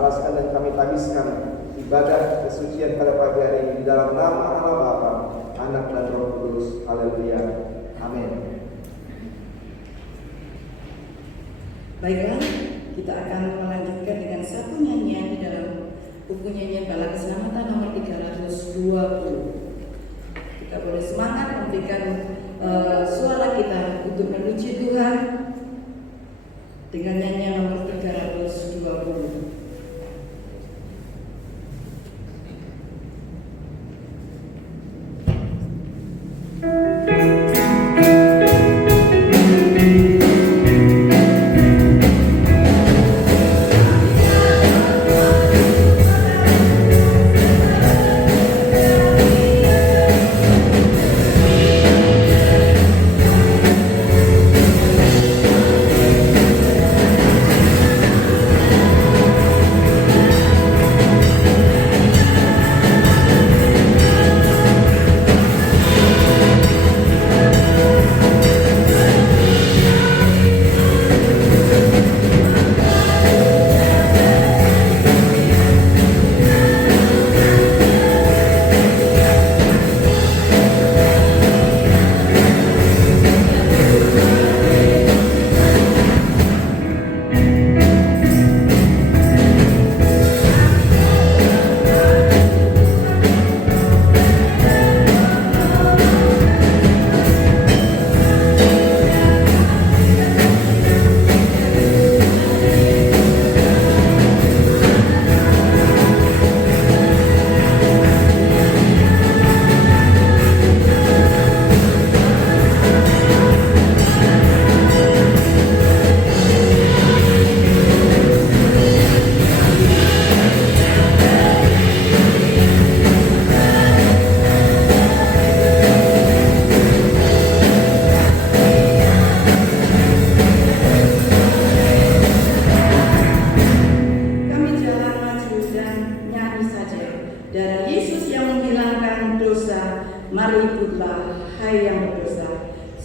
alaskan dan kami tabiskan ibadah kesucian pada pagi hari ini di dalam nama Allah Bapa, Anak dan Roh Kudus. Haleluya. Amin. Baiklah, kita akan melanjutkan dengan satu nyanyian di dalam buku nyanyian Bala Keselamatan nomor 320. Kita boleh semangat memberikan suara kita untuk memuji Tuhan dengan nyanyian nomor 320.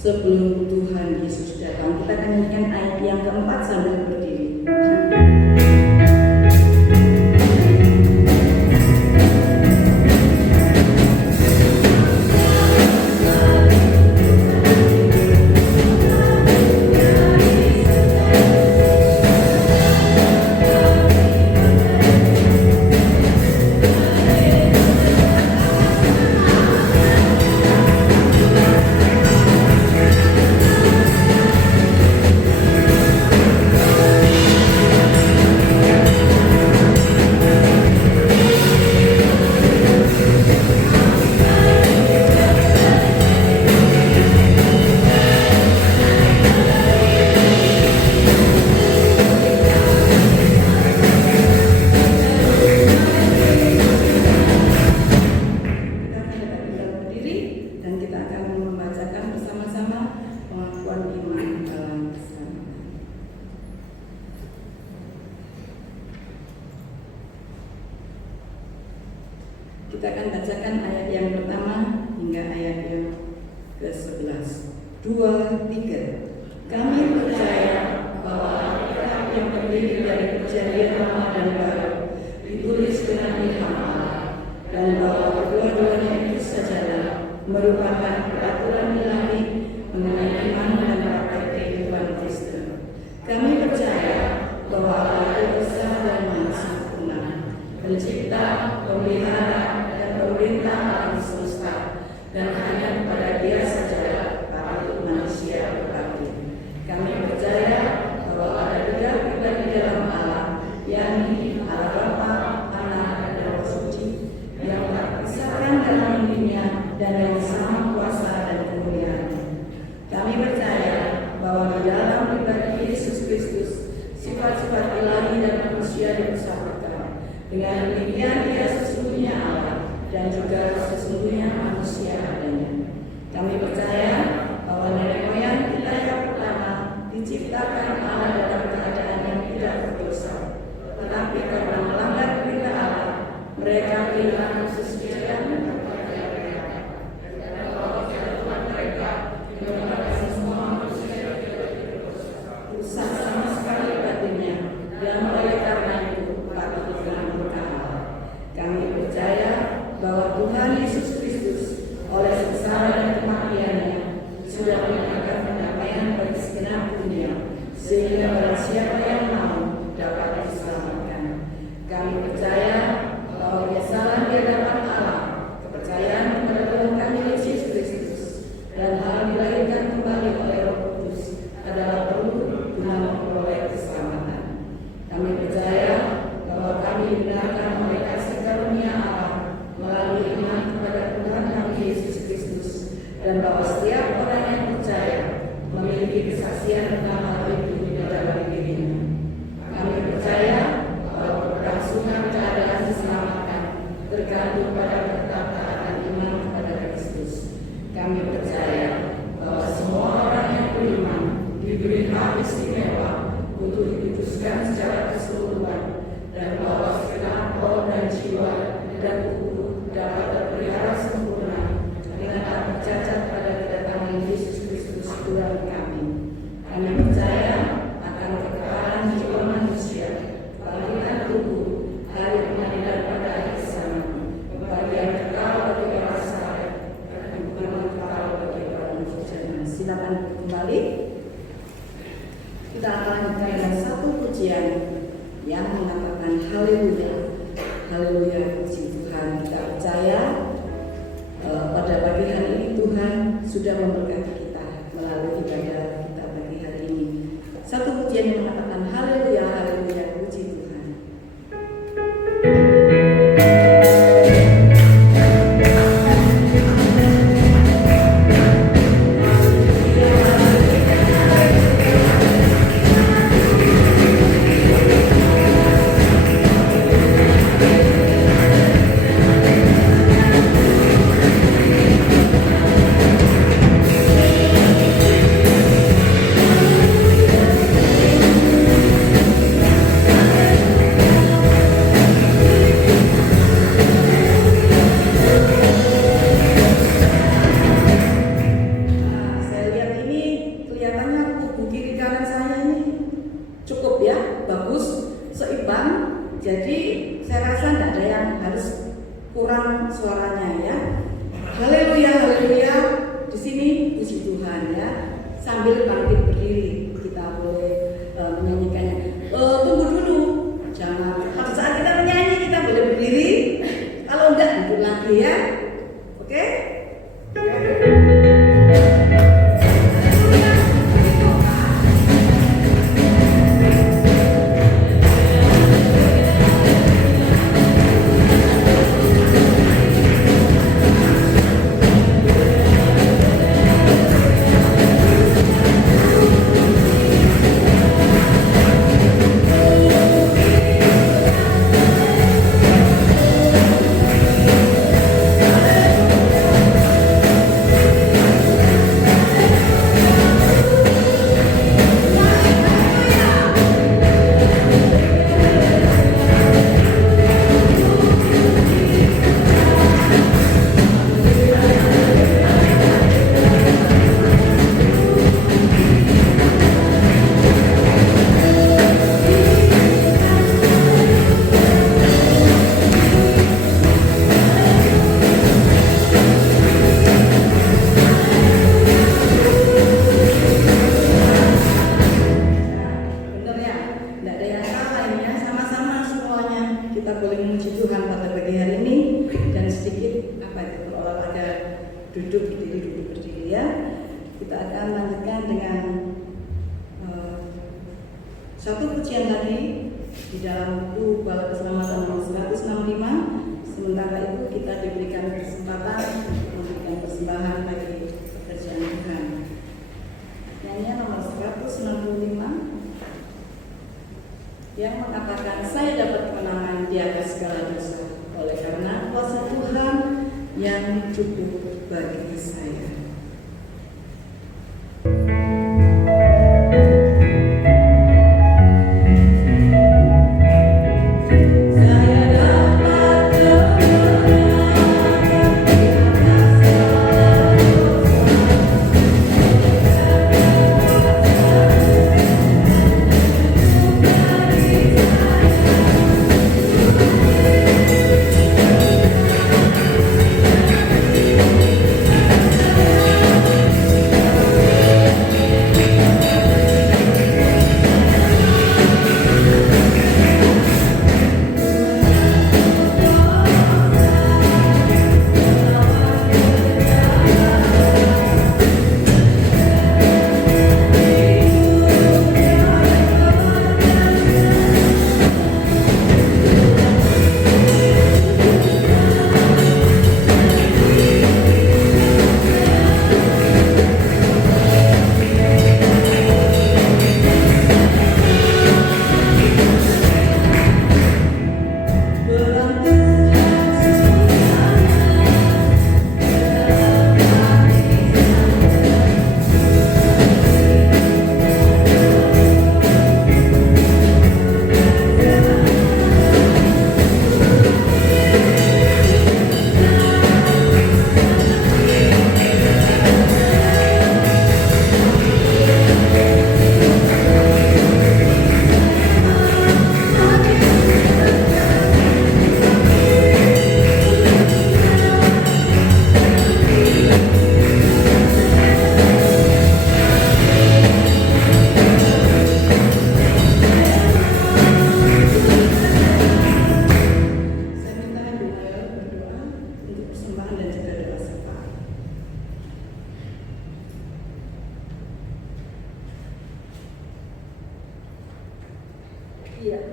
Sebelum Tuhan Yesus datang, kita akan nyanyikan ayat yang keempat sambil berdiri. Kita akan bacakan ayat yang pertama hingga ayat yang ke-11. 2, 3. Kami percaya bahwa Alkitab yang terdiri dari Perjanjian Lama dan Baru ditulis dengan ilham Allah, dan bahwa kedua-duanya itu sajalah merupakan peraturan ilahi mengenai iman dan praktek kehidupan Kristen. Kami percaya bahwa Allah itu besar dan maha sempurna, pencipta, pemelihara, pemerintah alam semesta, dan hanya kepada Dia saja patut manusia berbakti. Kami percaya bahwa ada 3 pribadi dalam Allah, yakni Allah Bapa, Anak, dan Roh Suci, yang tak terpisahkan dalam dirinya dan yang sama kuasa dan kemuliaan. Kami percaya bahwa di dalam pribadi Yesus Kristus, sifat-sifat ilahi dan manusia dipersatukan. Dengan demikian Dia sesungguhnya Allah dan juga sesungguhnya manusia adanya. Kami percaya bahwa nenek moyang kita yang pertama diciptakan Allah dalam keadaan yang tidak berdosa, tetapi karena melanggar perintah Allah, mereka kehilangan kesucian dan rusak sama sekali batinnya, dan oleh karena itu patut Kami percaya bahwa kami dibenarkan oleh kasih karunia Allah melalui iman kepada Tuhan kami Yesus Kristus, dan bahwa setiap orang yang percaya memiliki kesaksian tentang hal itu di dalam dirinya. Kami percaya bahwa keberlangsungan keadaan diselamatkan tergantung pada ketaatan iman kepada Kristus. Kami percaya bahwa semua orang yang beriman diberi hak istimewa untuk dikuduskan secara keseluruhan, dan bahwa segenap roh dan jiwa dan tubuh dapat terpelihara sempurna dengan tak tercacat pada kedatangan Yesus Kristus Tuhan kami. Kami percaya akan kekekalan jiwa manusia, bangkitan tubuh, hari pengadilan pada akhir zaman, kebahagiaan kekal bagi orang saleh, dan kehidupan kekal bagi orang berjalan. Silakan kembali. Kita akan lanjutkan dengan satu pujian yang mengatakan haleluya, haleluya, puji Tuhan. Kita percaya pada pagi hari ini Tuhan sudah memberkati kita melalui ibadah kita pagi hari ini. Satu pujian yang mengatakan haleluya, haleluya, puji Tuhan. Satu pujian tadi di dalam buku Bala Keselamatan nomor 165. Sementara itu kita diberikan kesempatan untuk memberikan persembahan bagi pekerjaan Tuhan. Nyanyian nomor 165 yang mengatakan, saya dapat kemenangan di atas segala dosa oleh karena kuasa Tuhan yang cukup bagi saya. Saya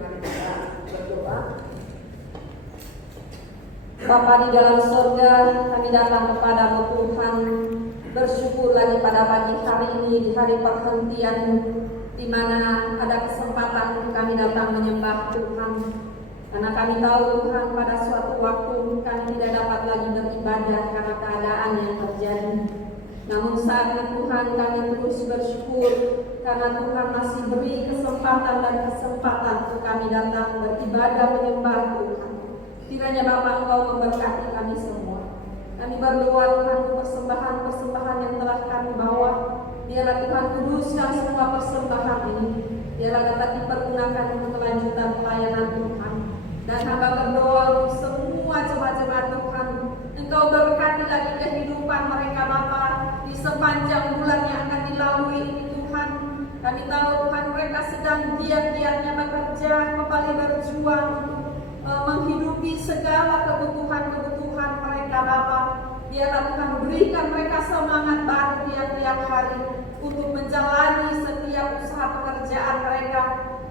Mari kita berdoa. Bapa di dalam surga, kami datang kepadamu Tuhan, bersyukur lagi pada pagi hari ini, di hari perhentian, di mana ada kesempatan untuk kami datang menyembah Tuhan. Karena kami tahu Tuhan, pada suatu waktu kami tidak dapat lagi beribadah karena keadaan yang terjadi. Namun saat ini Tuhan, kami terus bersyukur karena Tuhan masih beri kesempatan dan kesempatan untuk kami datang beribadah menyembah Tuhan. Kiranya Bapa Engkau memberkati kami semua. Kami berdoa Tuhan, persembahan-persembahan yang telah kami bawa, biarlah Tuhan kuduskan semua persembahan ini. Biarlah dapat dipergunakan untuk kelanjutan pelayanan Tuhan. Dan hamba berdoa untuk semua jemaat-jemaat Tuhan, Engkau berkati lagi kehidupan mereka Bapa di sepanjang bulan yang akan dilalui ini Tuhan. Kami tahu Tuhan, mereka sedang giat-giatnya bekerja, kembali berjuang untuk menghidupi segala kebutuhan-kebutuhan mereka Bapa. Biarlah Tuhan berikan mereka semangat baru tiap-tiap hari untuk menjalani setiap usaha pekerjaan mereka.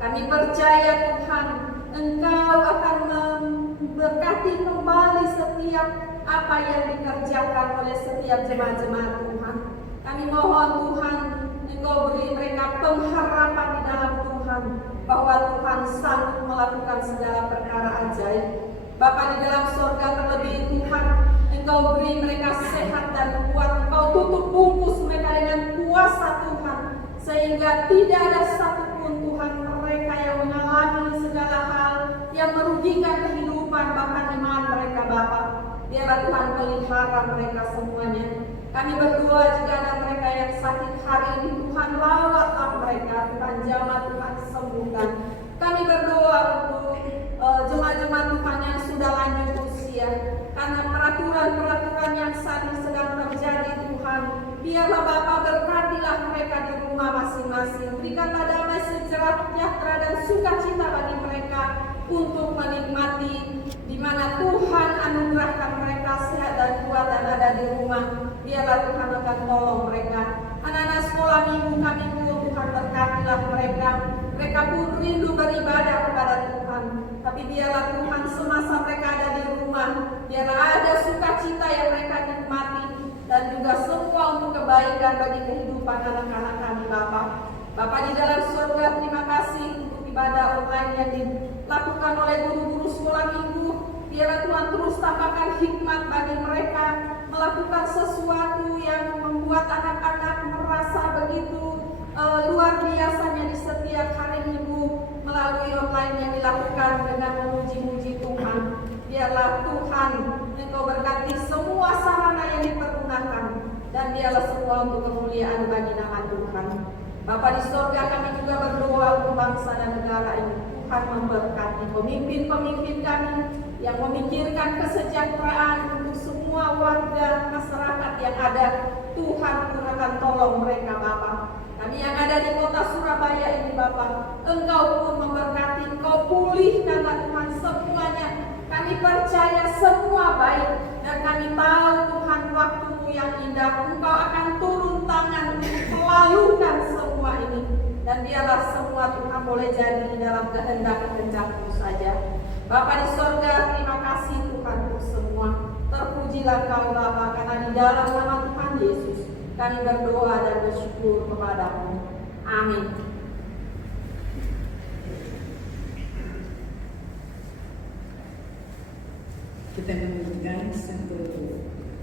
Kami percaya Tuhan, Engkau akan memberkati kembali setiap apa yang dikerjakan oleh setiap jemaat-jemaat Tuhan. Kami mohon Tuhan, Engkau beri mereka pengharapan di dalam Tuhan, bahwa Tuhan sanggup melakukan segala perkara ajaib. Bapa di dalam surga, terlebih Tuhan, Engkau beri mereka sehat dan kuat. Engkau tutup bungkus mereka dengan kuasa Tuhan, sehingga tidak ada satupun Tuhan mereka yang mengalami segala hal yang merugikan kehidupan bahkan iman mereka Bapa. Biarlah Tuhan pelihara mereka semuanya. Kami berdoa jika ada mereka yang sakit hari ini, Tuhan rawatlah mereka, Tuhan jamah, Tuhan sembuhkan. Kami berdoa untuk jemaat-jemaat Tuhan yang sudah lanjut usia, karena peraturan-peraturan yang saat ini sedang terjadi Tuhan. Biarlah Bapa berkatilah mereka di rumah masing-masing. Berikanlah damai sejahtera dan sukacita bagi mereka untuk menikmati di mana Tuhan anugerahkan mereka sehat dan kuat dan ada di rumah. Biarlah Tuhan akan tolong mereka. Anak-anak sekolah minggu kami pun Tuhan berkatilah mereka. Mereka pun rindu beribadah kepada Tuhan. Tapi biarlah Tuhan semasa mereka ada di rumah, biarlah ada sukacita yang mereka nikmati, dan juga semua untuk kebaikan bagi kehidupan anak-anak kami Bapa. Bapa di dalam surga, terima kasih untuk ibadah online yang dilakukan oleh guru-guru sekolah minggu. Biarlah Tuhan terus tambahkan hikmat bagi mereka melakukan sesuatu yang membuat anak-anak merasa begitu luar biasanya di setiap hari minggu melalui online yang dilakukan dengan memuji-muji Tuhan. Biarlah Tuhan Engkau berkati semua sarana yang dipergunakan, dan biarlah semua untuk kemuliaan bagi nama Tuhan. Bapa di surga, kami juga berdoa untuk bangsa dan negara ini. Tuhan memberkati pemimpin-pemimpin kami yang memikirkan kesejahteraan untuk semua warga masyarakat yang ada. Tuhan akan tolong mereka Bapa. Kami yang ada di kota Surabaya ini Bapa, Engkau pun memberkati, Engkau pulihkanlah Tuhan semuanya. Kami percaya semua baik, dan kami tahu Tuhan waktu-Mu yang indah, Engkau akan turun tangan untuk melalukan semua ini. Dan biarlah semua Tuhan boleh jadi di dalam kehendak-kehendak-Mu saja. Bapa di surga, terima kasih Tuhan untuk semua. Terpujilah Kau Bapa, karena di dalam nama Tuhan Yesus kami berdoa dan bersyukur kepada-Mu. Amin. Kita menunjukkan satu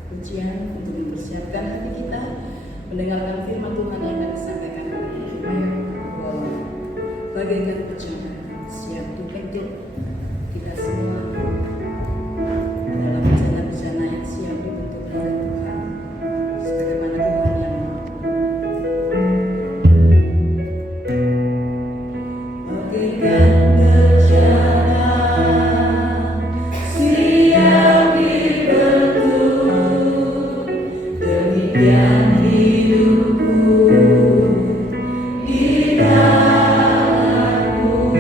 pujian untuk mempersiapkan hati kita mendengarkan firman Tuhan yang akan disampaikan oleh Ibu Bola. Bagaikan perjalanan siap untuk kita semua adalah bencana-bencana yang siap dibentuk oleh Tuhan, sebagaimana Tuhan yang mau. Bagaikan Di dalamku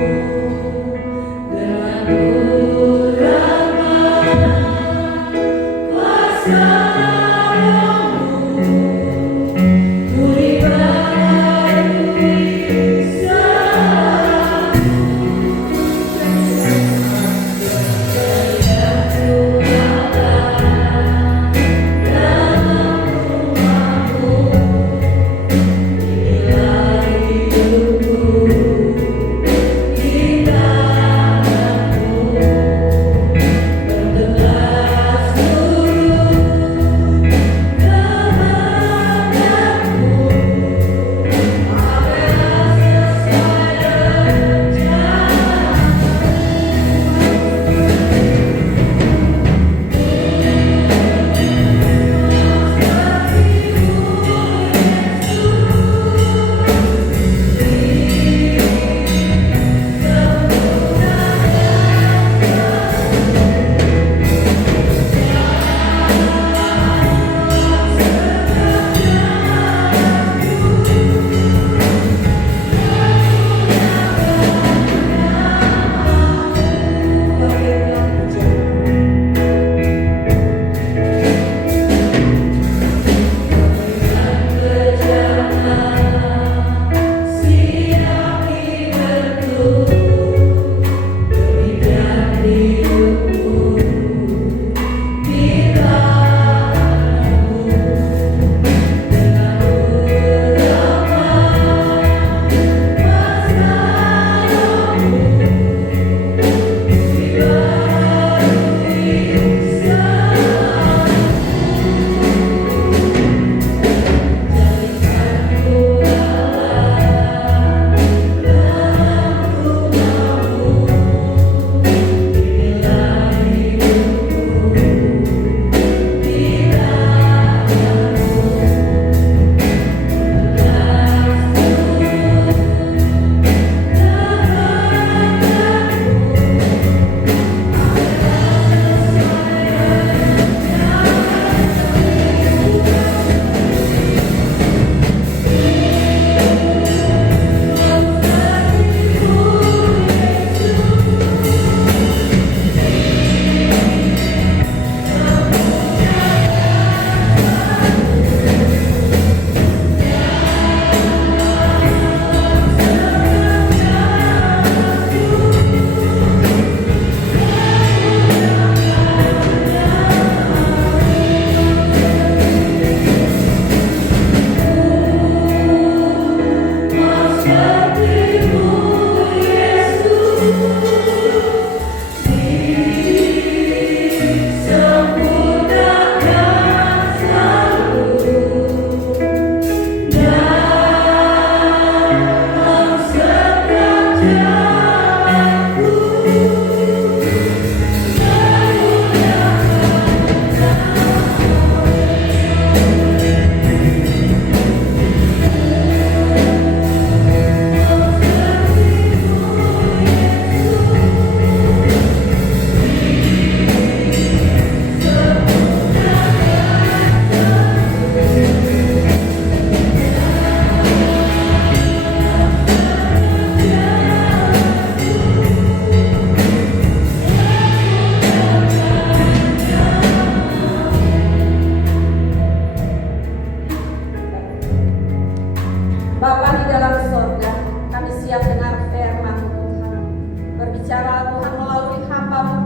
Berbicara Tuhan melalui hamba-Mu,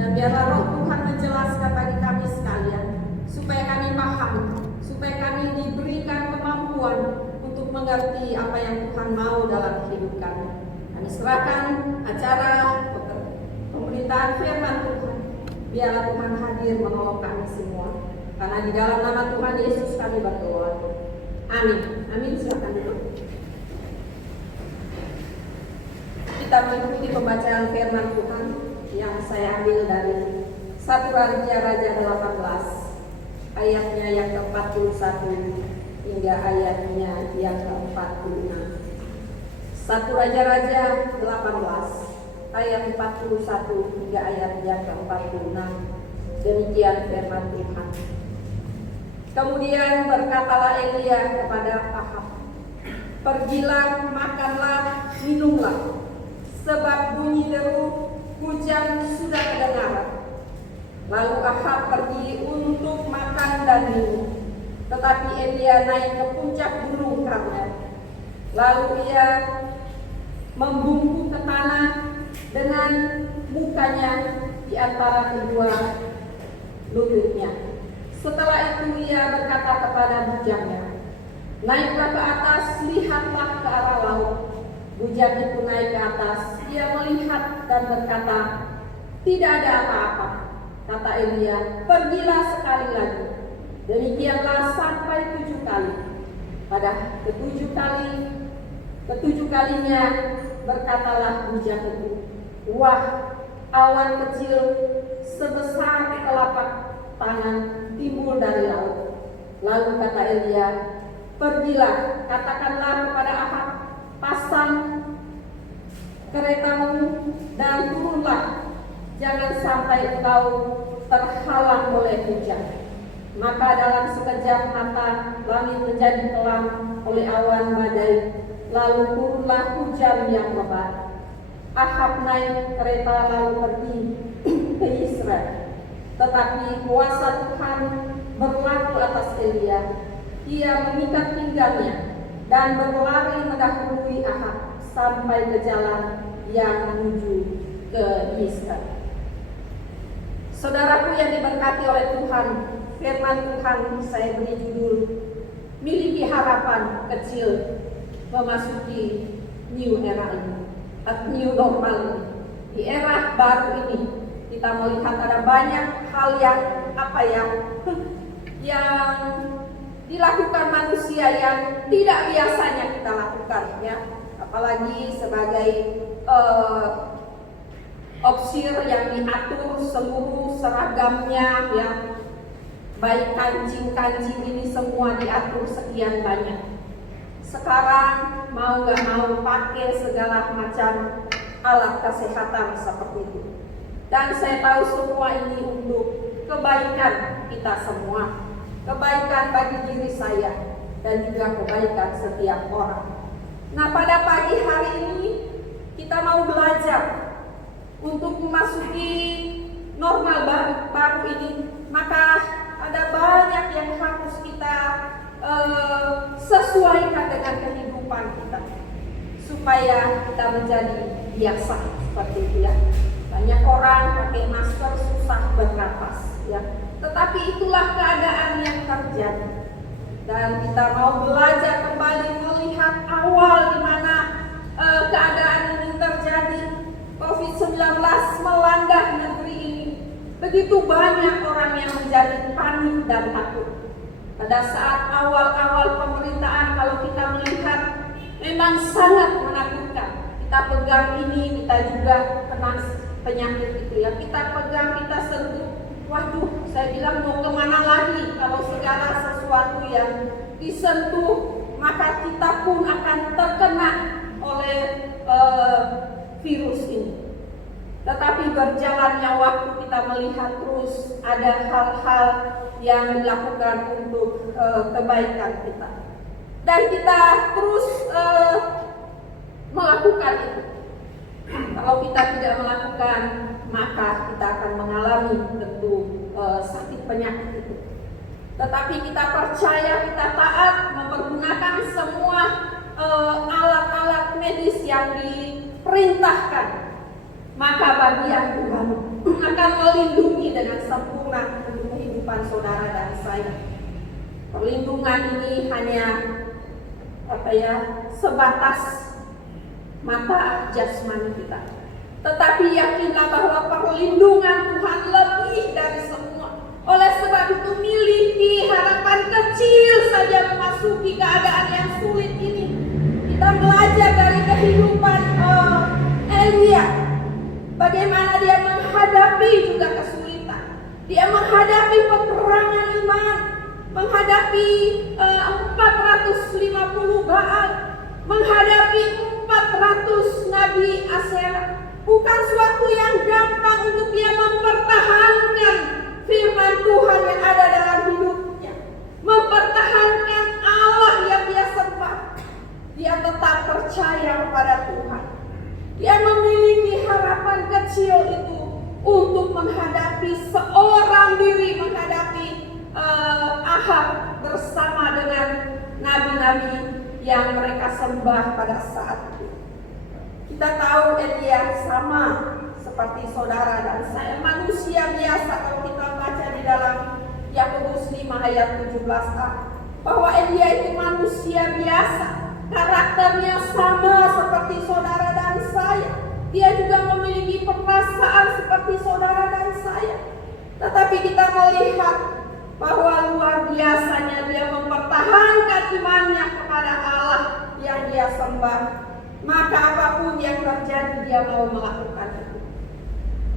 dan biarlah Roh Tuhan menjelaskan bagi kami sekalian, supaya kami paham, supaya kami diberikan kemampuan untuk mengerti apa yang Tuhan mau dalam hidup kami. Kami serahkan acara pemberitaan firman Tuhan. Biarlah Tuhan hadir menolong kami semua. Karena di dalam nama Tuhan Yesus kami berdoa. Amin. Amin. Silakan duduk. Kita mengikuti pembacaan firman Tuhan yang saya ambil dari 1 Raja-Raja 18 ayatnya yang ke-41 hingga ayatnya yang ke-46. 1 Raja-Raja 18 ayat 41 hingga ayat yang ke-46. Demikian firman Tuhan. Kemudian berkatalah Elia kepada Ahab, "Pergilah, makanlah, minumlah, sebab bunyi deru hujan sudah kedengaran." Lalu Ahab pergi untuk makan dan minum. Tetapi Elia naik ke puncak gunung Karmel. Lalu ia membungkuk ke tanah dengan mukanya di antara kedua lututnya. Setelah itu ia berkata kepada bujangnya, "Naiklah ke atas, lihatlah ke arah laut." Bujang itu naik ke atas, ia melihat dan berkata, "Tidak ada apa-apa." Kata Elia, "Pergilah sekali lagi." Demikianlah sampai 7 kali. Pada ketujuh kalinya berkatalah bujang itu, "Wah, awan kecil sebesar telapak tangan timbul dari laut." Lalu kata Elia, "Pergilah, katakanlah kepada Ahab, pasang keretamu dan turunlah, jangan sampai engkau terhalang oleh hujan." Maka dalam sekejap mata langit menjadi kelam oleh awan badai, lalu turunlah hujan yang lebat. Ahab naik kereta lalu pergi ke Israel. Tetapi kuasa Tuhan berlaku atas Elia. Ia mengikat pinggangnya dan berlari mendahului Ahab sampai ke jalan yang menuju ke Israel. Saudaraku yang diberkati oleh Tuhan, firman Tuhan saya beri judul, "Miliki harapan kecil memasuki new era ini, new normal ini." Di era baru ini kita melihat ada banyak hal yang yang dilakukan manusia yang tidak biasanya kita lakukan, ya. Apalagi sebagai opsir yang diatur seluruh seragamnya, ya. Baik kancing-kancing ini semua diatur sekian banyak. Sekarang mau gak mau pakai segala macam alat kesehatan seperti itu. Dan saya tahu semua ini untuk kebaikan kita semua, kebaikan bagi diri saya dan juga kebaikan setiap orang. Nah, pada pagi hari ini kita mau belajar untuk memasuki normal baru ini. Maka ada banyak yang harus kita sesuaikan dengan kehidupan kita supaya kita menjadi biasa seperti itu, ya. Banyak orang pakai masker susah bernapas, ya. Tetapi itulah keadaan yang terjadi. Dan kita mau belajar kembali melihat awal di mana keadaan ini terjadi. COVID-19 melanda negeri ini. Begitu banyak orang yang menjadi panik dan takut. Pada saat awal-awal pemerintahan, kalau kita melihat, memang sangat menakutkan. Kita pegang ini, kita juga kena penyakit itu, ya. Kita pegang, kita sentuh. Waduh, saya bilang mau kemana lagi kalau segala sesuatu yang disentuh, maka kita pun akan terkena oleh virus ini. Tetapi berjalannya waktu kita melihat terus ada hal-hal yang dilakukan untuk kebaikan kita. Dan kita terus melakukan itu. Kalau kita tidak melakukan, maka kita akan mengalami tentu sakit penyakit itu. Tetapi kita percaya, kita taat, mempergunakan semua alat-alat medis yang diperintahkan maka bagian Tuhan akan melindungi dengan sempurna untuk kehidupan saudara dan saya. Perlindungan ini hanya sebatas mata jasmani kita. Tetapi yakinlah bahwa perlindungan Tuhan lebih dari semua. Oleh sebab itu miliki harapan kecil saja memasuki keadaan yang sulit ini. Kita belajar dari kehidupan Elia, bagaimana dia menghadapi juga kesulitan. Dia menghadapi peperangan iman, menghadapi 450 Baal, menghadapi 400 Nabi Asyera. Bukan suatu yang gampang untuk dia mempertahankan firman Tuhan yang ada dalam hidupnya, mempertahankan Allah yang dia sembah. Dia tetap percaya kepada Tuhan. Dia memiliki harapan kecil itu untuk menghadapi seorang diri, menghadapi Ahab bersama dengan nabi-nabi yang mereka sembah pada saat itu. Kita tahu Elia sama seperti saudara dan saya, manusia biasa. Kalau kita baca di dalam Yakobus 5 ayat 17a, bahwa Elia itu manusia biasa, karakternya sama seperti saudara dan saya. Dia juga memiliki perasaan seperti saudara dan saya. Tetapi kita melihat bahwa luar biasanya dia mempertahankan imannya kepada Allah yang dia sembah. Maka apapun yang terjadi dia mau melakukan itu.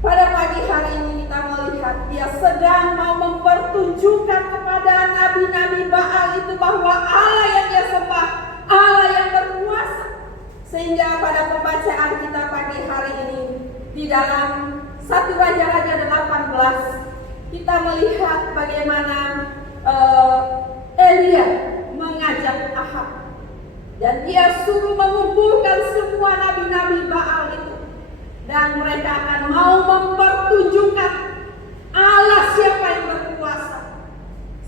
Pada pagi hari ini kita melihat dia sedang mau mempertunjukkan kepada nabi-nabi Baal itu bahwa Allah yang dia sembah, Allah yang berkuasa. Sehingga pada pembacaan kita pagi hari ini di dalam 1 Raja-Raja 18 kita melihat bagaimana Elia mengajak Ahab. Dan dia suruh mengumpulkan semua nabi-nabi Baal itu. Dan mereka akan mau mempertunjukkan Allah siapa yang berkuasa.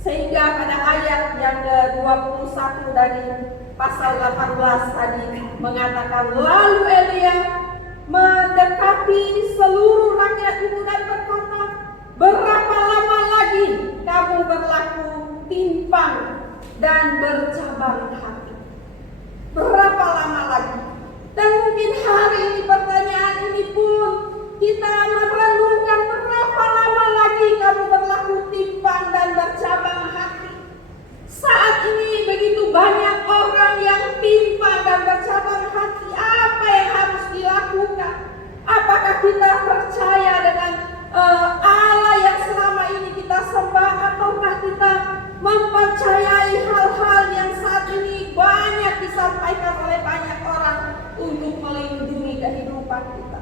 Sehingga pada ayat yang ke-21 dari pasal 18 tadi mengatakan, lalu Elia mendekati seluruh rakyat itu dan berkata, berapa lama lagi kamu berlaku timpang dan bercabang hati? Berapa lama lagi? Dan mungkin hari ini pertanyaan ini pun kita merenungkan, berapa lama lagi kamu berlaku timpang dan bercabang hati? Saat ini begitu banyak orang yang timpang dan bercabang hati. Apa yang harus dilakukan? Apakah kita percaya dengan Allah yang selama ini kita sembah, ataukah kita mempercayai hal-hal yang saat ini banyak disampaikan oleh banyak orang untuk melindungi kehidupan kita?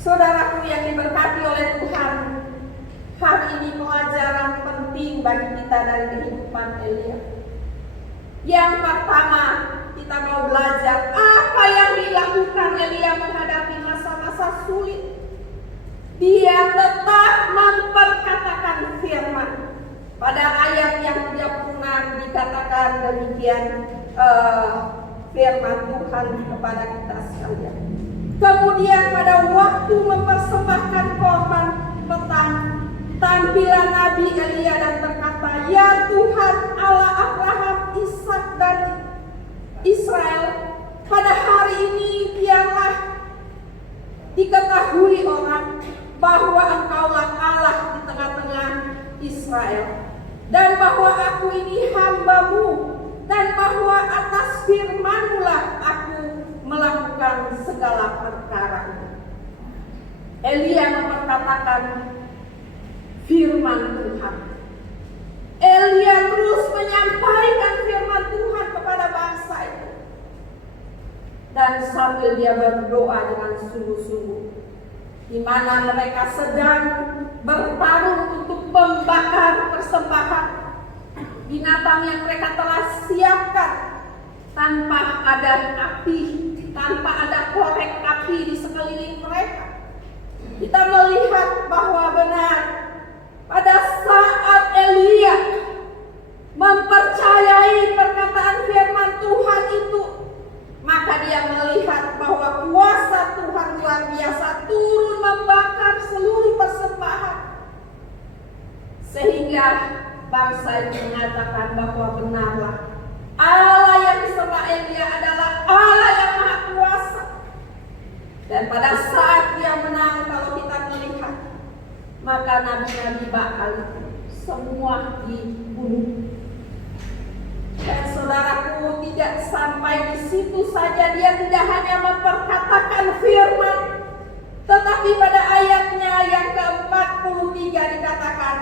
Saudaraku yang diberkati oleh Tuhan, hari ini pelajaran penting bagi kita dari kehidupan Elia. Yang pertama, kita mau belajar apa yang dilakukan Elia menghadapi masa-masa sulit. Dia tetap memperkatakan firman. Pada ayat yang 36 dikatakan demikian firman Tuhan kepada kita sekalian. Kemudian pada waktu mempersembahkan korban petang, tampilan Nabi Elia dan berkata, ya Tuhan Allah Abraham, Ishak dan Israel, pada hari ini biarlah diketahui orang bahwa Engkaulah Allah di tengah-tengah Israel, dan bahwa aku ini hamba-Mu, dan bahwa atas firman-Mu lah aku melakukan segala perkara. Elia memperkatakan firman Tuhan. Elia terus menyampaikan firman Tuhan kepada bangsa itu. Dan sambil dia berdoa dengan sungguh-sungguh, di mana mereka sedang bertarung untuk membakar persembahan binatang yang mereka telah siapkan tanpa ada api, tanpa ada korek api di sekeliling mereka. Kita melihat bahwa benar pada saat Elia mempercayai perkataan firman Tuhan itu, maka dia melihat bahwa kuasa Tuhan luar biasa turun membakar seluruh persembahan. Sehingga bangsa itu mengatakan bahwa benarlah Allah yang disembah Elia adalah Allah yang maha kuasa. Dan pada saat dia menang, kalau kita melihat, maka nabi-nabi Baal semua dibunuh. Dan saudaraku, tidak sampai di situ saja, dia tidak hanya memperkatakan firman, tetapi pada ayatnya yang ke-43 dikatakan,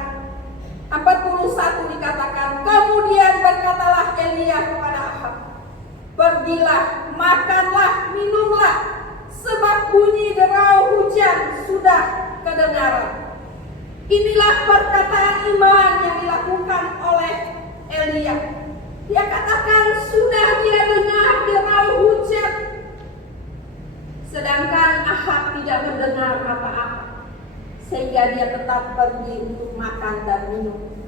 41 dikatakan, kemudian berkatalah Elia kepada Ahab, pergilah, makanlah, minumlah, sebab bunyi derau hujan sudah kedengaran. Inilah perkataan iman yang dilakukan oleh Elia. Dia katakan sudah dia dengar derau hujan, sedangkan Ahab tidak mendengar apa-apa, sehingga dia tetap pergi untuk makan dan minum.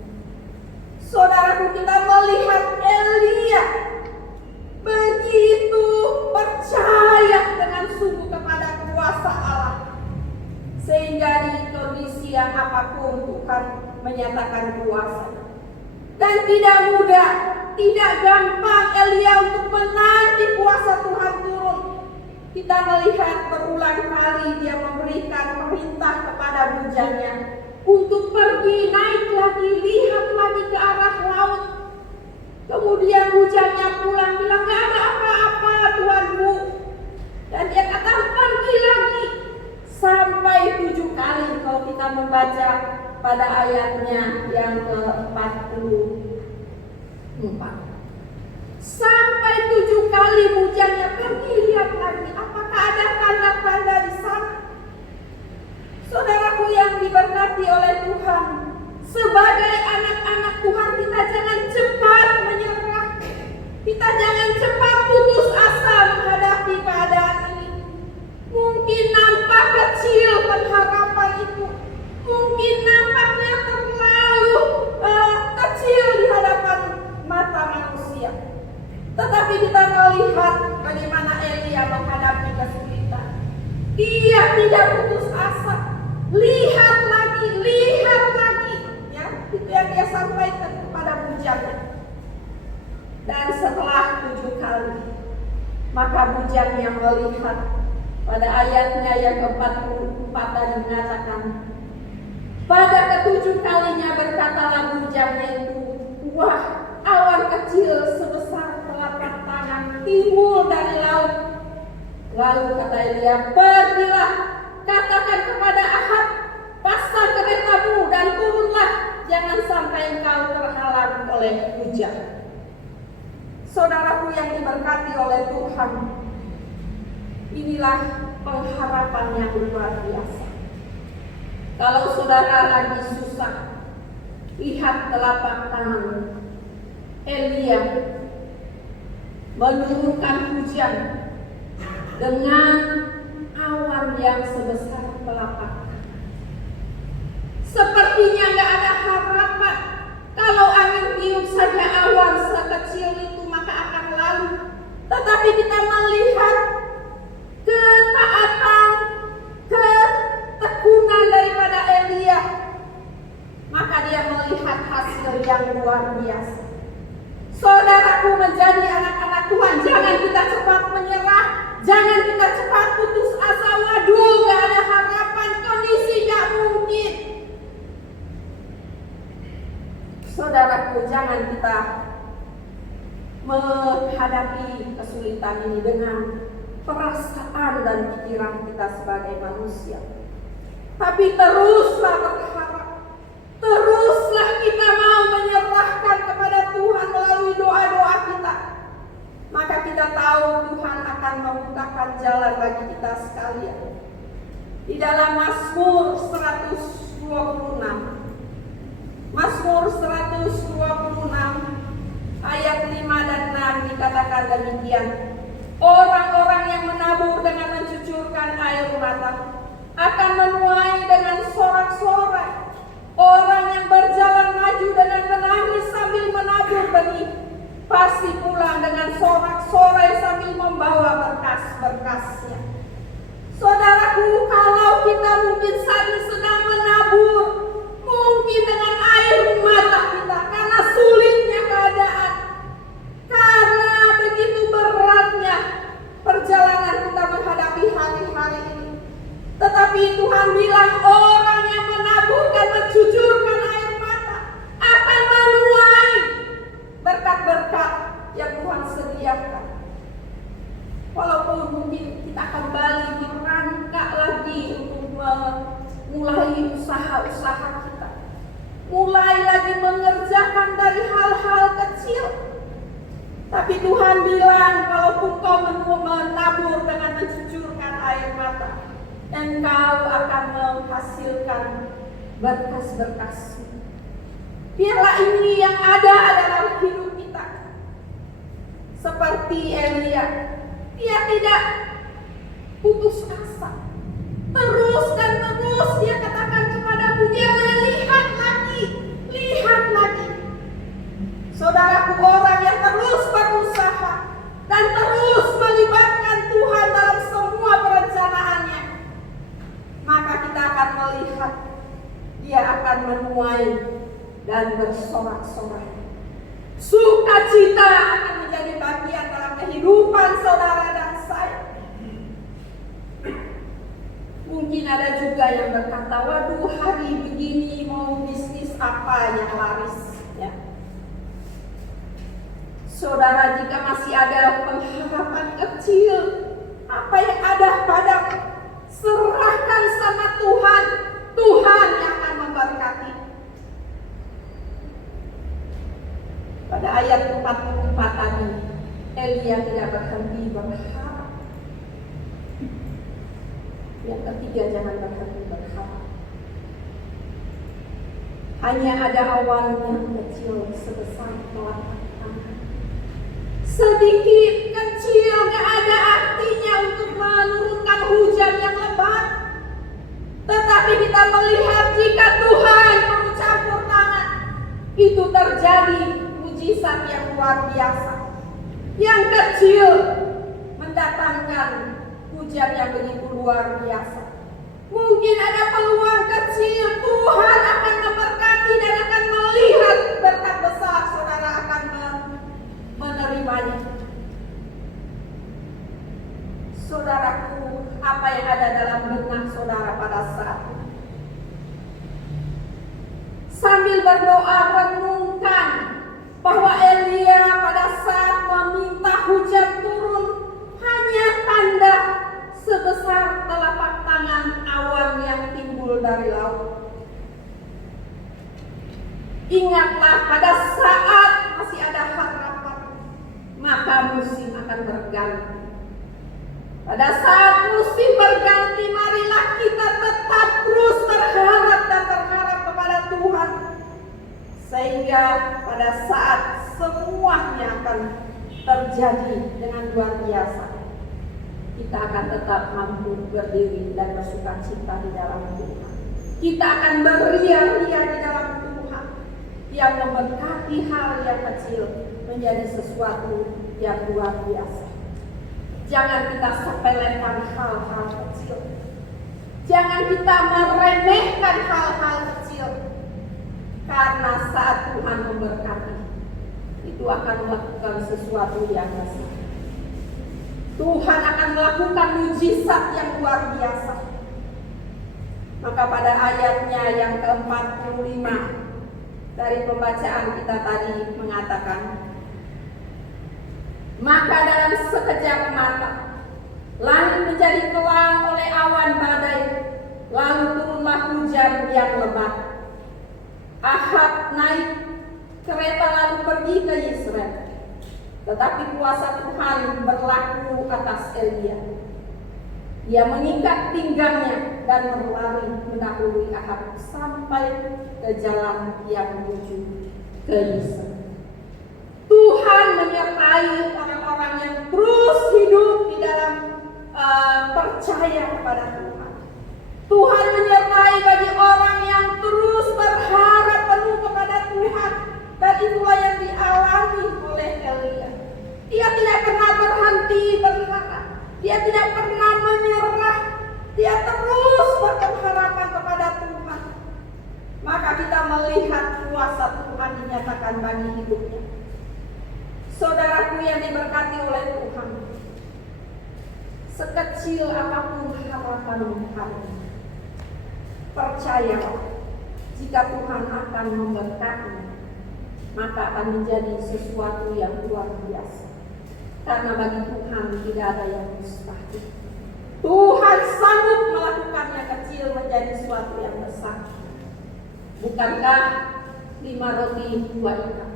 Saudaraku, kita melihat Elia begitu percaya dengan sungguh kepada kuasa Allah, sehingga di kondisi yang apapun Tuhan menyatakan kuasa. Dan tidak mudah, tidak gampang Elia untuk menanti kuasa Tuhan turun. Kita melihat berulang kali dia memberikan perintah kepada bujannya untuk pergi, naik lagi, lihat lagi ke arah laut. Kemudian bujannya pulang bilang, gak ada apa-apa tuanku. Dan dia katakan pergi lagi. Sampai 7 kali kalau kita membaca pada ayatnya yang ke-44. Sampai 7 kali bujannya pergi lihat lagi, apakah ada tanda-tanda di sana. Saudaraku yang diberkati oleh Tuhan, sebagai anak-anak Tuhan, kita jangan cepat menyerah. Kita jangan cepat putus asa menghadapi keadaan ini. Mungkin nampak kecil pengharapan itu, mungkin nampaknya terlalu kecil di hadapan mata manusia. Tetapi kita melihat bagaimana Elia menghadapi kesulitan. Dia tidak putus asa. Lihat lagi, ya, itu yang dia sampaikan kepada bujannya. Dan setelah 7 kali, maka bujannya melihat. Pada ayatnya yang ke-44 tadi mengatakan, pada ke-7 kalinya berkatalah bujannya itu, wah, awan kecil sebesar telapak tangan timbul dari laut. Lalu kata Elia, pergilah, katakan kepada Ahab, pasang keretamu dan turunlah, jangan sampai engkau terhalang oleh hujan. Saudaraku yang diberkati oleh Tuhan, inilah pengharapan yang luar biasa. Kalau saudara lagi susah, lihat telapak tangan Elia menurunkan hujan dengan awan yang sebesar telapak tangan. Sepertinya gak ada harapan. Kalau angin tiup saja awan sekecil itu maka akan lalu. Tetapi kita melihat ketaatan, ketekunan daripada Elia, maka dia melihat hasil yang luar biasa. Saudaraku menjadi anak-anak Tuhan, jangan kita cepat menyerah, jangan kita cepat putus asa. Waduh, gak ada harapan, kondisi gak mungkin. Saudaraku, jangan kita menghadapi kesulitan ini dengan perasaan dan pikiran kita sebagai manusia. Tapi teruslah berharap, teruslah kita mau menyerahkan kepada Tuhan melalui doa-doa kita. Maka kita tahu Tuhan akan membukakan jalan bagi kita sekalian. Di dalam Mazmur 126, Mazmur 126 ayat 5 dan 6 dikatakan demikian. Orang-orang yang menabur dengan mencucurkan air mata akan menuai dengan sorak-sorai. Orang yang berjalan maju dengan menangis sambil menabur benih, pasti pasti pulang dengan sorak-sorai sambil membawa berkas-berkasnya. Saudaraku, kalau kita mungkin saat ini sedang menabur, mungkin dengan air mata kita karena sulitnya keadaan, karena begitu beratnya perjalanan kita menghadapi hari-hari ini. Tetapi Tuhan bilang orang yang menabur dan mencucurkan air mata akan menuai berkat-berkat yang Tuhan sediakan. Walaupun mungkin kita kembali merangkak lagi untuk memulai usaha-usaha kita, mulai lagi mengerjakan dari hal-hal kecil. Tapi Tuhan bilang, walaupun kau menabur dengan mencucurkan air mata, engkau akan menghasilkan berkas-berkas. Biarlah ini yang ada dalam hidup kita. Seperti Elia, dia tidak putus asa. Terus dan terus dia katakan kepadaku, jangan lihat lagi, lihat lagi. Saudaraku, orang yang terus berusaha dan terus melibatkan Tuhan dalam semua perencanaannya, maka kita akan melihat dia akan menuai dan bersorak-sorai. Sukacita akan menjadi bagian dalam kehidupan saudara dan saya. Mungkin ada juga yang berkata, waduh, hari begini mau bisnis apa yang laris, ya. Saudara, jika masih ada pengharapan kecil, apa yang ada padamu, serahkan sama Tuhan. Tuhan yang akan memberkati. Pada ayat 44 tadi, Elia tidak berhenti berharap. Yang ketiga, jangan berhenti berharap. Hanya ada awan yang kecil sebesar telapak tangan. Sedikit kecil, gak ada artinya untuk menurunkan hujan yang lebat. Tetapi kita melihat jika Tuhan mencampur tangan, itu terjadi mujizat yang luar biasa. Yang kecil mendatangkan hujan yang begitu luar biasa. Mungkin ada peluang kecil, Tuhan akan memberkati dan akan melihat berkat besar, saudara akan menerimanya. Saudaraku, apa yang ada dalam benak saudara pada saat ini? Sambil berdoa, renungkan bahwa Elia pada saat meminta hujan turun hanya tanda sebesar telapak tangan awan yang timbul dari laut. Ingatlah, pada saat masih ada harapan, maka musim akan berganti. Pada saat musim berganti, marilah kita tetap terus berharap dan berharap kepada Tuhan. Sehingga pada saat semuanya akan terjadi dengan luar biasa, kita akan tetap mampu berdiri dan bersukacita di dalam Tuhan. Kita akan beria-ria di dalam Tuhan, yang memberkati hal yang kecil menjadi sesuatu yang luar biasa. Jangan kita sepelekan hal-hal kecil. Jangan kita meremehkan hal-hal kecil. Karena saat Tuhan memberkati, itu akan melakukan sesuatu yang besar. Tuhan akan melakukan mujizat yang luar biasa. Maka pada ayatnya yang ke-45 dari pembacaan kita tadi mengatakan, maka dalam sekejap mata langit menjadi kelam oleh awan badai, lalu turunlah hujan yang lebat. Ahab naik kereta lalu pergi ke Yisrael. Tetapi kuasa Tuhan berlaku atas Elia. Dia mengikat pinggangnya dan berlari mendahului Ahab sampai ke jalan yang menuju ke Yisrael. Tuhan menyertai orang-orang yang terus hidup di dalam percaya kepada Tuhan. Tuhan menyertai bagi orang yang terus berharap penuh kepada Tuhan. Dan itulah yang dialami oleh Elia. Dia tidak pernah menyerah. Dia terus berpengharapan kepada Tuhan. Maka kita melihat kuasa Tuhan dinyatakan bagi hidupnya. Saudaraku yang diberkati oleh Tuhan, sekecil apapun harapanmu hari ini, percayalah, jika Tuhan akan memberkati, maka akan menjadi sesuatu yang luar biasa. Karena bagi Tuhan tidak ada yang mustahil. Tuhan sanggup melakukannya kecil menjadi sesuatu yang besar. Bukankah 5 roti 2 ikan?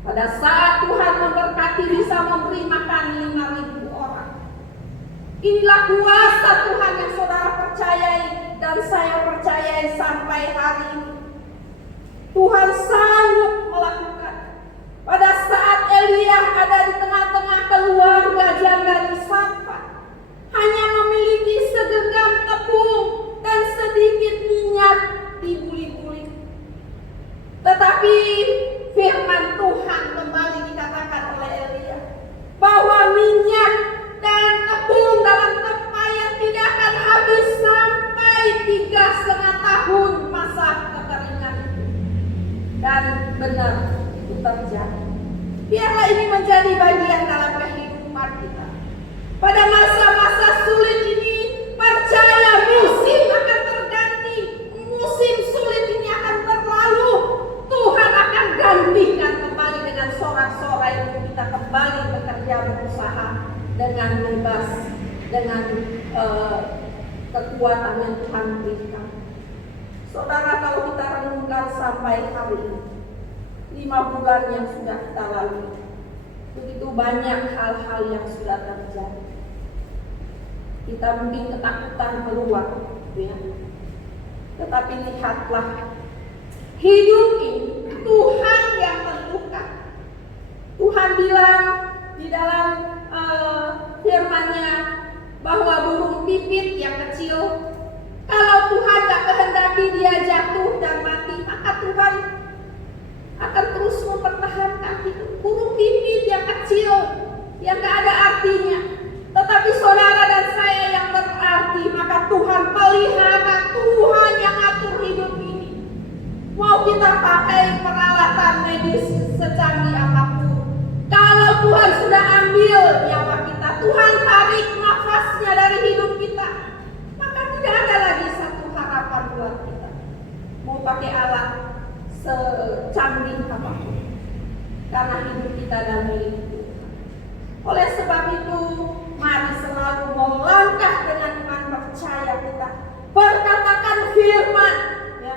Pada saat Tuhan memberkati bisa memberi makan 5.000 orang. Inilah kuasa Tuhan yang saudara percayai dan saya percayai sampai hari ini. Tuhan sanggup melakukan. Pada saat Elia ada di tengah-tengah keluarga janda di Sarfat, hanya memiliki segenggam tepung dan sedikit minyak di buli-buli. Tetapi firman Tuhan kembali dikatakan oleh Elia bahwa minyak dan tepung dalam tempayan tidak akan habis sampai 3,5 tahun masa kekeringan itu. Dan benar itu terjadi. Biarlah ini menjadi bagian dalam kehidupan kita. Pada masa-masa sulit ini, percaya musim akan terganti. Musim sulit ini akan berlalu. Tuhan akan gantikan kembali dengan sorak-sorai untuk kita kembali bekerja berusaha dengan bebas, dengan kekuatan yang Tuhan berikan. Saudara, kalau kita renungkan sampai hari ini, 5 bulan yang sudah kita lalui, begitu banyak hal-hal yang sudah terjadi. Kita mungkin ketakutan keluar, ya. Tetapi lihatlah, hidup ini Tuhan yang tentukan. Tuhan bilang di dalam firman-Nya bahwa burung pipit yang kecil, kalau Tuhan tak kehendaki dia jatuh dan mati, maka Tuhan akan terus mempertahankan hidup. Burung pipit yang kecil, yang gak ada artinya. Tetapi saudara dan saya yang berarti, maka Tuhan pelihara, Tuhan yang atur hidup ini. Mau kita pakai peralatan medis secanggih apapun, kalau Tuhan sudah ambil nyawa kita, Tuhan tarik nafasnya dari hidup kita, maka tidak ada lagi satu harapan buat kita. Mau pakai alat secanggih apapun, karena hidup kita dan milik Tuhan. Oleh sebab itu, mari selalu melangkah dengan iman percaya kita, perkatakan firman, ya.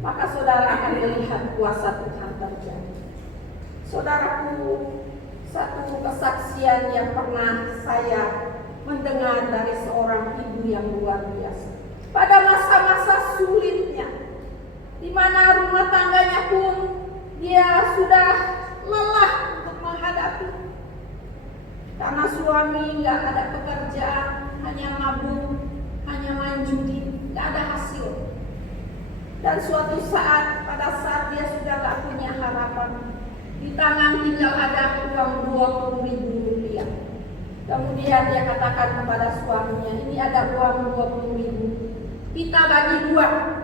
Maka saudara akan melihat kuasa Tuhan terjadi. Saudaraku, satu kesaksian yang pernah saya mendengar dari seorang ibu yang luar biasa. Pada masa-masa sulitnya, di mana rumah tangganya pun dia sudah lelah untuk menghadapi. Karena suami nggak ada pekerjaan, hanya mabuk, hanya main judi, nggak ada hasil. Dan suatu saat, pada saat dia sudah nggak punya harapan, di tangan tinggal ada uang 20.000 rupiah. Kemudian dia katakan kepada suaminya, ini ada uang 20.000, kita bagi 2.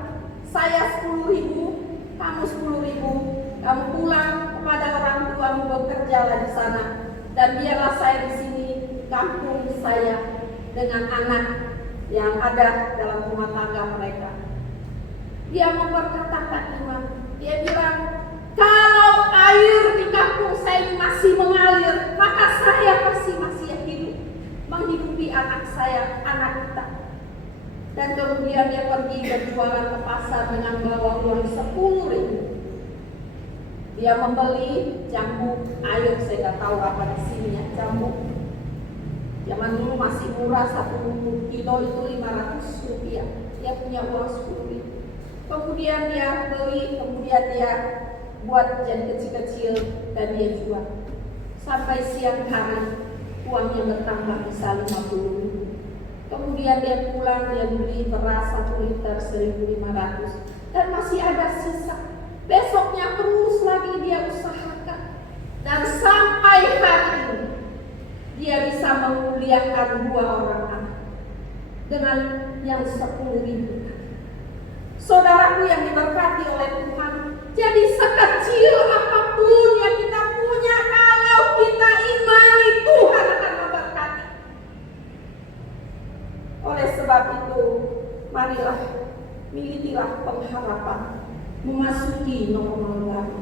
Saya 10.000, kamu 10.000. Kamu pulang kepada orang tuamu, bekerjalah di sana. Dan biarlah saya di sini, kampung saya, dengan anak yang ada dalam rumah tangga mereka. Dia memperkatakan iman. Dia bilang, kalau air di kampung saya ini masih mengalir, maka saya pasti masih hidup, menghidupi anak saya, anak kita. Dan kemudian dia pergi berjualan ke pasar dengan bawa uang 10.000. Dia membeli jamu air, saya nggak tahu apa di sini ya, jamu. Zaman dulu masih murah, 1 kilo itu 500 rupiah. Dia punya uang 10.000. Kemudian dia beli, kemudian dia buat jadi kecil-kecil dan dia jual. Sampai siang hari uangnya bertambah bisa 50.000. Kemudian dia pulang, dia beli beras 1 liter 1.500 dan masih ada sisa. Besoknya terus lagi dia usahakan. Dan sampai hari ini dia bisa memuliakan 2 orang anak dengan yang 10.000. Saudaraku yang diberkati oleh Tuhan, jadi sekecil apapun yang kita punya, kalau kita imani, Tuhan akan memberkati. Oleh sebab itu, marilah milikilah pengharapan memasuki normal baru.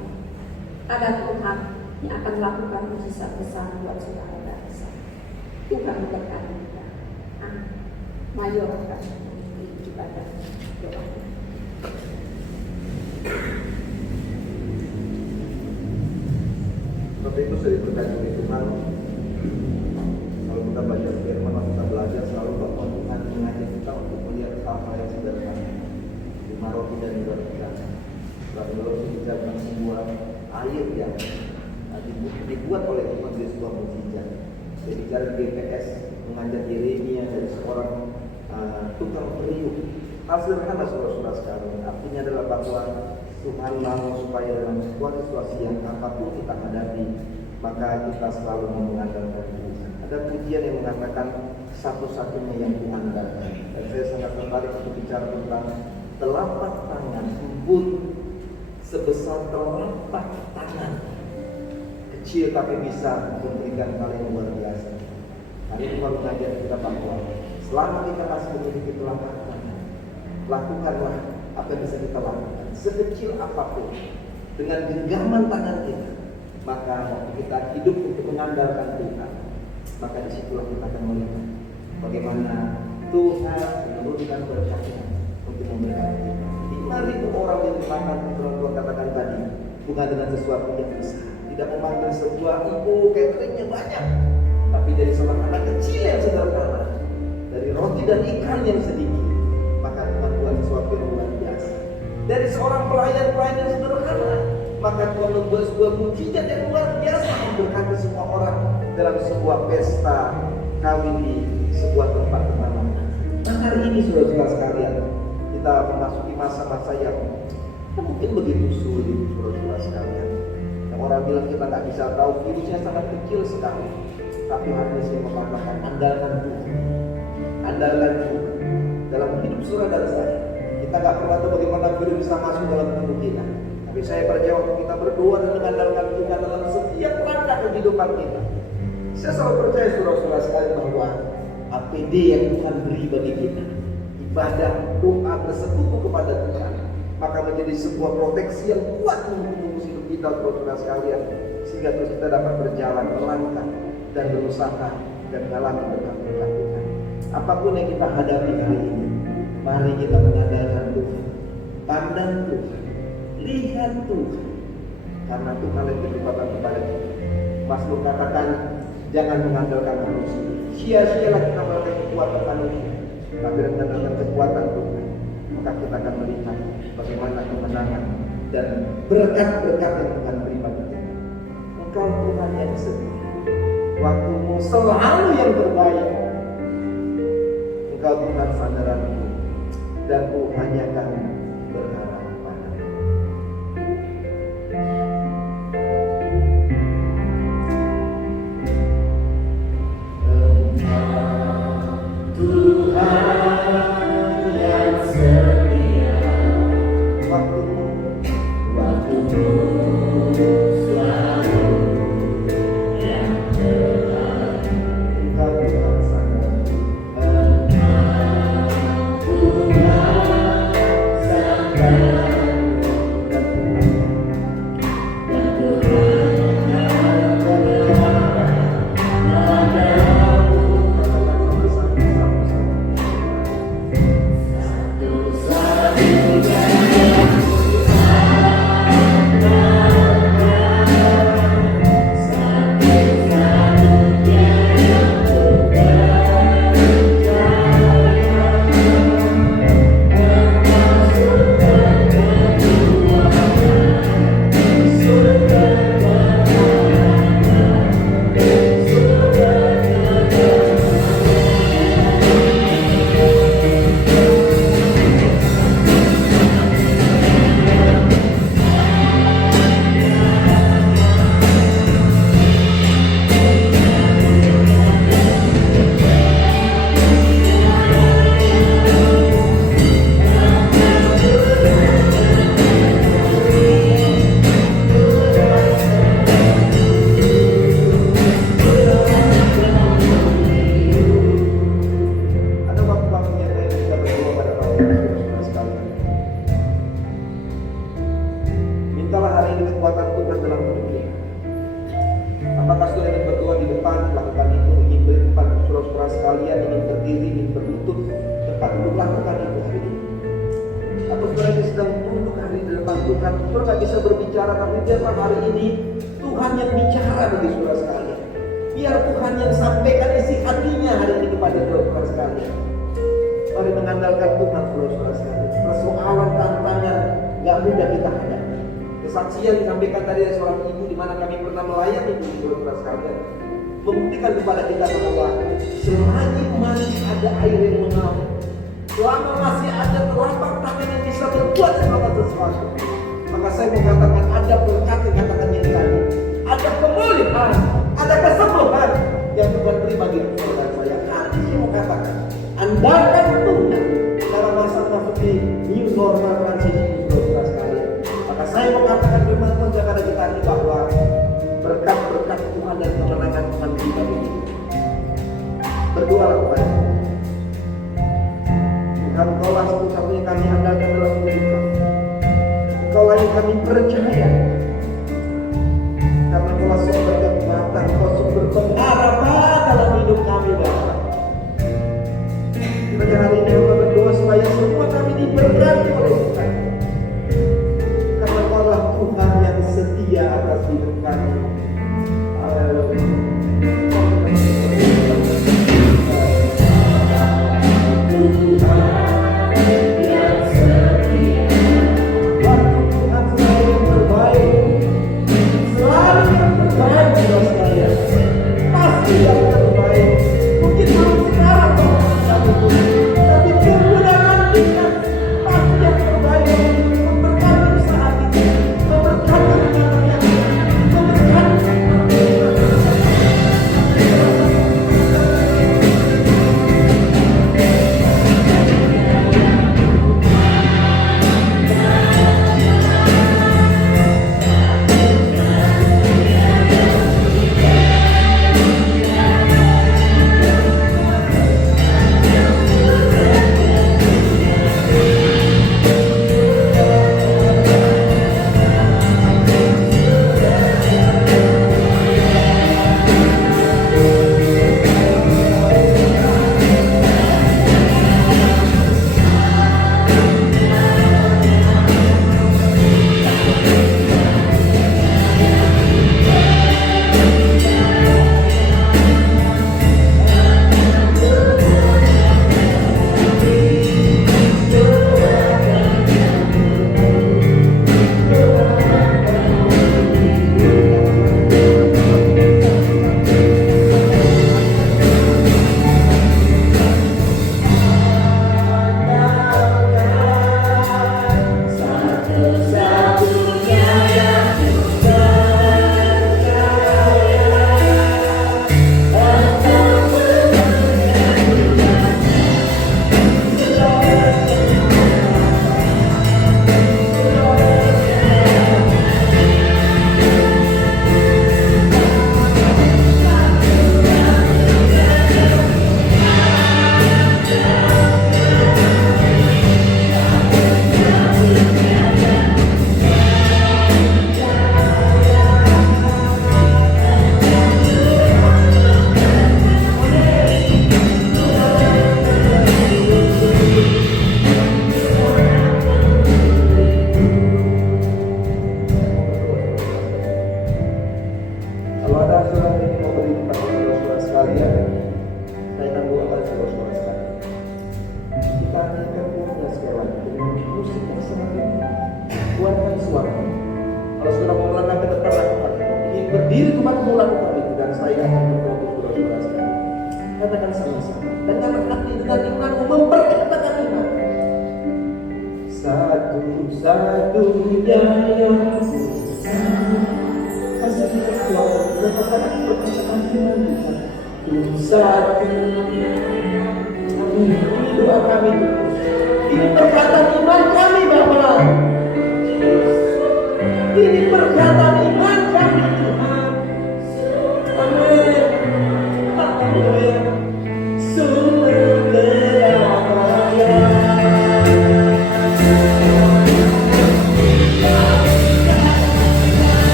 Ada Tuhan yang akan lakukan mujizat besar buat saudara dan saya. Tuhan memberkati kita. Amin. Mari kita ibadah doa. Bapak itu sudah diberkati oleh Tuhan. Kalau kita baca firman, kita belajar selalu bahwa Tuhan mengajak kita untuk melihat hal-hal yang sederhana. 5 roti dan 2 ikan. Lalu mengucapkan sebuah air yang dibuat oleh Tuhan dari sebuah mukjizat. Jadi cara GPS mengajak Yeremia dari seorang tukang periuk. Hal sederhana saudara-saudara sekalian. Artinya adalah bahwa Tuhan mau supaya dalam situasi yang apapun kita hadapi, maka kita selalu mengandalkan Tuhan. Ada pujian yang mengatakan satu-satunya yang diandalkan. Dan saya sangat tertarik untuk bicara tentang telapak tangan pun sebesar telapak tangan, kecil tapi bisa memberikan hal yang luar biasa. Hari ini baru mengajak kita bahwa selama kita masih memiliki telapak tangan, lakukanlah apa yang bisa kita lakukan, sekecil apapun, dengan genggaman tangan kita. Maka waktu kita hidup untuk mengandalkan Tuhan, maka disitulah kita akan melihat bagaimana Tuhan menurunkan berkatnya untuk memberkati. 5.000 orang yang dimakan Tuhan katakan tadi bukan dengan sesuatu yang besar, tidak memanggil sebuah ibu cateringnya banyak, tapi dari seorang anak kecil yang sederhana, dari roti dan ikan yang sedikit, maka Tuhan buat sesuatu yang luar biasa. Dari seorang pelayan yang sederhana, maka Tuhan membuat sebuah mukjizat yang luar biasa memberkati semua orang dalam sebuah pesta kawin di sebuah tempat pertama. Nah, hari ini saudara-saudara sekalian, kita memasuki masa-masa yang mungkin begitu sulit, saudara-saudara sekalian. Yang orang bilang kita nggak bisa tahu, virusnya sangat kecil sekali. Tapi hari ini saya mengatakan andalkan Tuhan, andalkan Tuhan dalam hidup saudara dan saya. Kita nggak pernah tahu bagaimana virus bisa masuk dalam tubuh kita. Tapi saya percaya waktu kita berdoa dan mengandalkan Tuhan dalam setiap langkah kehidupan kita, saya selalu percaya saudara-saudara sekalian bahwa APD yang Tuhan beri bagi kita, ibadah, doa, bersekutu kepada Tuhan, maka menjadi sebuah proteksi yang kuat untuk hidup kita, saudara-saudara sekalian, sehingga terus kita dapat berjalan, melangkah dan berusaha dan mengalami berkat-berkat Tuhan. Apapun yang kita hadapi hari ini, mari kita mengandalkan Tuhan, pandang Tuhan, lihat Tuhan, karena Tuhan lebih kekuatan kepada kita. Mazmur katakan, jangan mengandalkan manusia. Sia-sialah kita mengandalkan kekuatan manusia, tapi mengandalkan kekuatan Tuhan, maka kita akan melihat bagaimana kemenangan dan berkat-berkat yang Tuhan beri pada kita. Engkau Tuhan yang setia, waktumu selalu yang terbaik. Engkau Tuhan sandaranku, dan ku hanya akan berharap padamu. Tuhan yang setia, waktumu selalu yang terbaik. Engkau Tuhan sandaranku, Tuhan Tuhan nggak bisa berbicara, tapi biarlah hari ini Tuhan yang bicara bagi saudara sekalian. Biar Tuhan yang sampaikan isi hatinya hari ini kepada saudara sekalian. Mari mengandalkan Tuhan saudara sekalian. Persoalan tantangan nggak mudah kita hadapi. Kesaksian disampaikan tadi dari seorang ibu di mana kami pernah melayani di saudara sekalian, membuktikan kepada kita bahwa selagi masih ada air yang mengalir, selama masih ada telapak tangan yang bisa berbuat segala sesuatu, maka saya mengatakan ada berkat yang katakan yang tadi, ada pemulihan, ada kesembuhan yang Tuhan beri bagi saudara saya. Nanti saya mau katakan, andalkan Tuhan dalam masa memasuki new normal transisi saudara sekalian. Maka saya mau katakan firman Tuhan kepada kita ini bahwa berkat-berkat Tuhan dan kemenangan Tuhan kita ini. Berdoalah kepada Tuhan. Tuhan, Engkaulah satu-satunya kami andalkan dalam hidup kami. Engkaulah yang kami percaya. Karena Engkaulah sumber kekuatan, Engkau sumber pengharapan dalam hidup kami, Bapa. Kiranya hari ini Engkau berdoa supaya semua kami diberkati oleh Tuhan. Karena Engkaulah Tuhan yang setia atas hidup kami. Haleluya.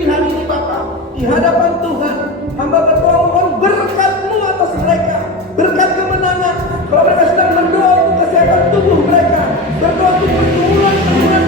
pilihan ini Bapa, di hadapan Tuhan, hamba berdoa mohon berkat-Mu atas mereka, berkat kemenangan. Kalau mereka sedang berdoa untuk kesehatan tubuh mereka, berdoa untuk pertumbuhan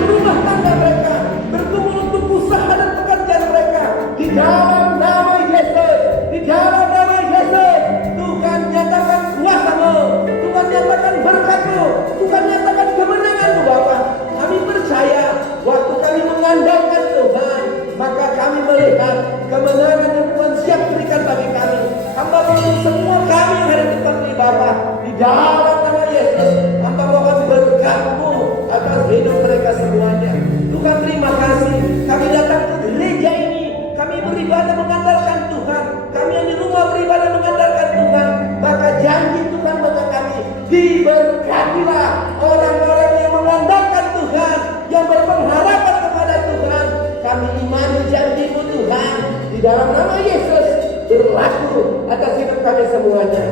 rumah tangga mereka, bertumbuh untuk usaha dan pekerjaan mereka, di dalam nama Yesus, di dalam nama Yesus, Tuhan nyatakan kuasa-Mu, Tuhan nyatakan berkat-Mu, Tuhan nyatakan kemenangan-Mu Bapa. Kami percaya waktu kami mengandalkan Tuhan, maka kami melihat kemenangan yang Tuhan siap berikan bagi kami. Hamba mohon semua kami yang ada di depan ini Bapa, di dalam nama Yesus, hamba mohon berkat-Mu atas hidup mereka semuanya. Tuhan terima kasih, kami datang ke gereja ini, kami beribadah mengandalkan Tuhan, kami yang di rumah beribadah mengandalkan Tuhan, maka janji Tuhan bagi kami, diberkatilah orang-orang yang mengandalkan Tuhan, yang berpengharapan kepada Tuhan. Kami imani janji-Mu Tuhan, di dalam nama Yesus berlaku atas hidup kami semuanya.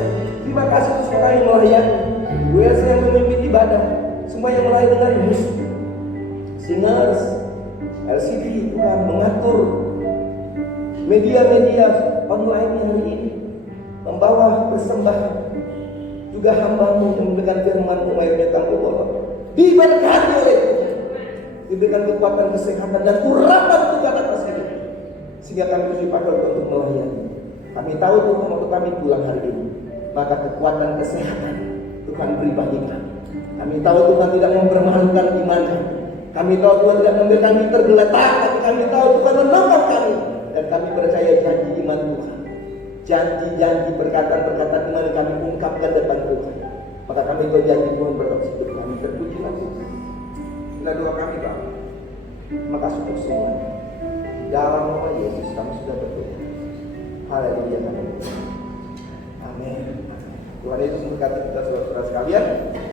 Terima kasih untuk semua yang melayani, WLC yang memimpin ibadah, semua yang melayani dengan musik, singers, LCD, Tuhan mengatur media-media online hari ini, membawa persembahan. Juga hamba-Mu yang memberikan firman-Mu menyampaikan kebenaran, diberkati oleh Tuhan, diberikan kekuatan, kesehatan dan urapan Tuhan atas hidup, sehingga kami dipakai untuk melayani. Kami tahu Tuhan waktu kami pulang hari ini, maka kekuatan kesehatan Tuhan beri bagi kami. Kami tahu Tuhan tidak mempermalukan iman kami. Kami tahu Tuhan tidak memberikan kami tergeletak, tapi kami tahu Tuhan menolong kami. Dan kami percaya janji iman Tuhan, janji-janji perkataan-perkataan iman yang kami ungkapkan depan Tuhan, maka kami tahu janji Tuhan berlaku. Kami terpujilah Tuhan. Inilah doa kami Bapak. Terima kasih untuk semua. Dalam nama Yesus kami sudah berdoa. Haleluya. Amin. Tuhan Yesus memberkati kita saudara-saudara sekalian.